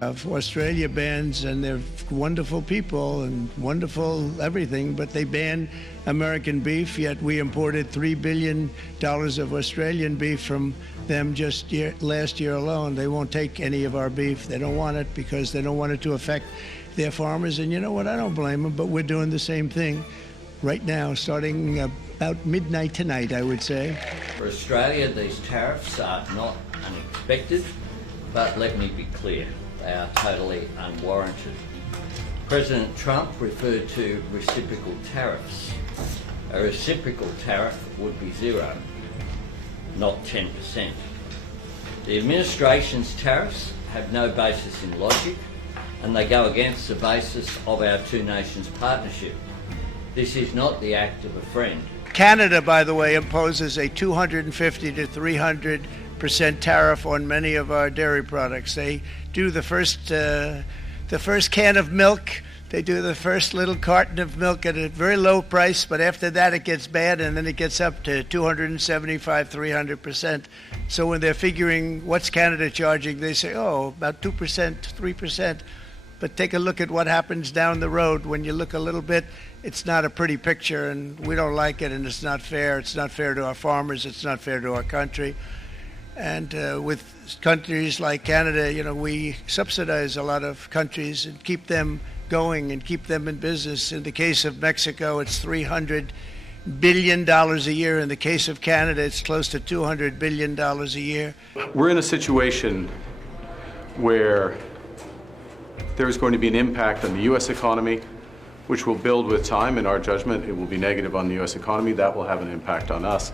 Of Australia bans, and they're wonderful people and wonderful everything, but they ban American beef, yet we imported $3 billion of Australian beef from them just last year alone. They won't take any of our beef. They don't want it because they don't want it to affect their farmers. And you know what? I don't blame them, but we're doing the same thing right now, starting about midnight tonight, I would say. For Australia, these tariffs are not unexpected, but let me be clear. They are totally unwarranted. President Trump referred to reciprocal tariffs. A reciprocal tariff would be 0, not 10%. The administration's tariffs have no basis in logic, and they go against the basis of our two nations partnership. This is not the act of a friend. Canada, by the way, imposes a 250 to 300% tariff on many of our dairy products. They do the first can of milk. They do the first little carton of milk at a very low price, but after that it gets bad, and then it gets up to 275, 300%. So when they're figuring what's Canada charging, they say, oh, about 2%, 3%. But take a look at what happens down the road. When you look a little bit, it's not a pretty picture, and we don't like it, and it's not fair. It's not fair to our farmers. It's not fair to our country. And with countries like Canada, you know, we subsidize a lot of countries and keep them going and keep them in business. In the case of Mexico, it's $300 billion a year. In the case of Canada, it's close to $200 billion a year. We're in a situation where there is going to be an impact on the U.S. economy, which will build with time. In our judgment, it will be negative on the U.S. economy. That will have an impact on us.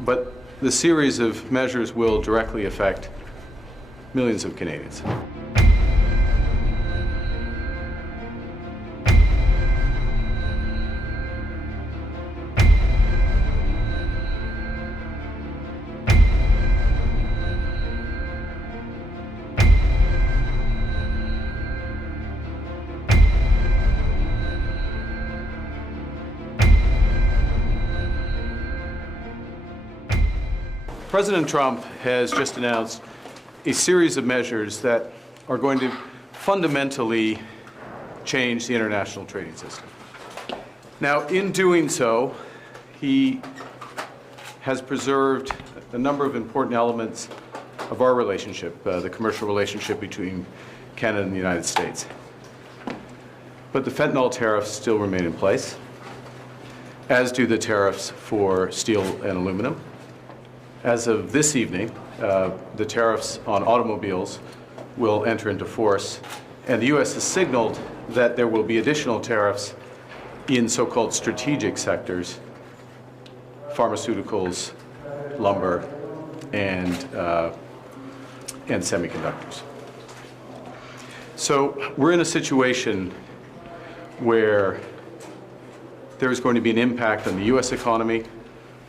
But the series of measures will directly affect millions of Canadians. President Trump has just announced a series of measures that are going to fundamentally change the international trading system. Now, in doing so, he has preserved a number of important elements of our relationship, the commercial relationship between Canada and the United States. But the fentanyl tariffs still remain in place, as do the tariffs for steel and aluminum. As of this evening, the tariffs on automobiles will enter into force, and the U.S. has signaled that there will be additional tariffs in so-called strategic sectors, pharmaceuticals, lumber, and semiconductors. So we're in a situation where there is going to be an impact on the U.S. economy,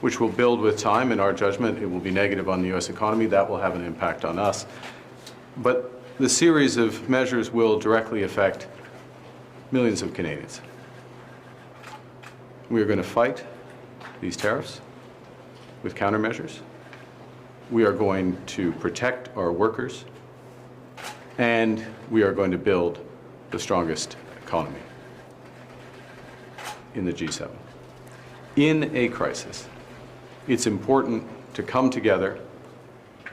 which will build with time. In our judgment, it will be negative on the U.S. economy. That will have an impact on us. But the series of measures will directly affect millions of Canadians. We are going to fight these tariffs with countermeasures. We are going to protect our workers, and we are going to build the strongest economy in the G7. In a crisis, it's important to come together,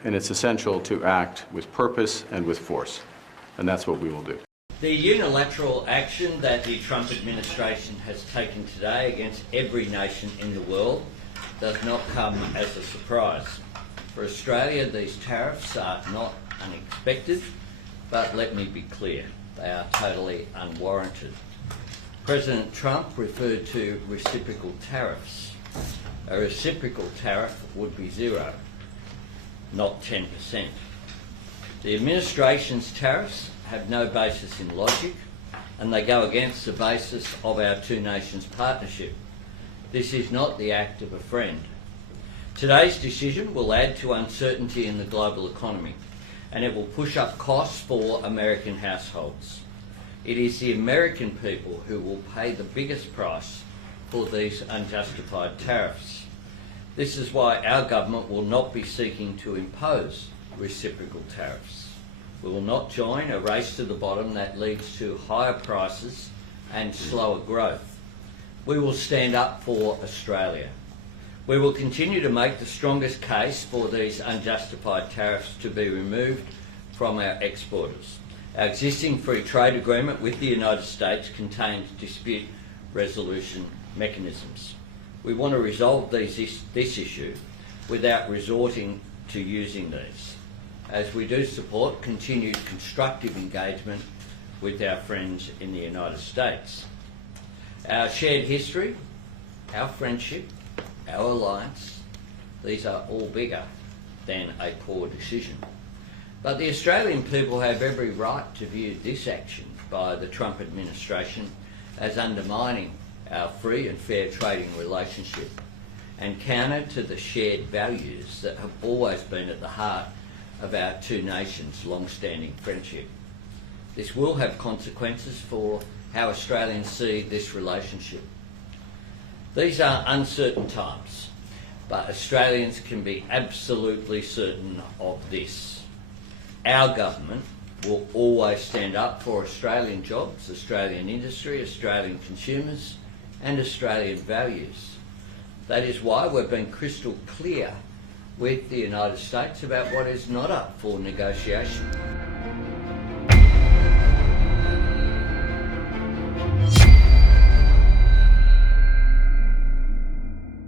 and it's essential to act with purpose and with force, and that's what we will do. The unilateral action that the Trump administration has taken today against every nation in the world does not come as a surprise. For Australia, these tariffs are not unexpected, but let me be clear, they are totally unwarranted. President Trump referred to reciprocal tariffs. A reciprocal tariff would be 0, not 10%. The administration's tariffs have no basis in logic, and they go against the basis of our two nations partnership. This is not the act of a friend. Today's decision will add to uncertainty in the global economy, and it will push up costs for American households. It is the American people who will pay the biggest price for these unjustified tariffs. This is why our government will not be seeking to impose reciprocal tariffs. We will not join a race to the bottom that leads to higher prices and slower growth. We will stand up for Australia. We will continue to make the strongest case for these unjustified tariffs to be removed from our exporters. Our existing free trade agreement with the United States contains dispute resolution mechanisms. We want to resolve this issue without resorting to using these, as we do support continued constructive engagement with our friends in the United States. Our shared history, our friendship, our alliance, these are all bigger than a poor decision. But the Australian people have every right to view this action by the Trump administration as undermining our free and fair trading relationship and counter to the shared values that have always been at the heart of our two nations' long-standing friendship. This will have consequences for how Australians see this relationship. These are uncertain times, but Australians can be absolutely certain of this. Our government will always stand up for Australian jobs, Australian industry, Australian consumers and Australian values. That is why we've been crystal clear with the United States about what is not up for negotiation.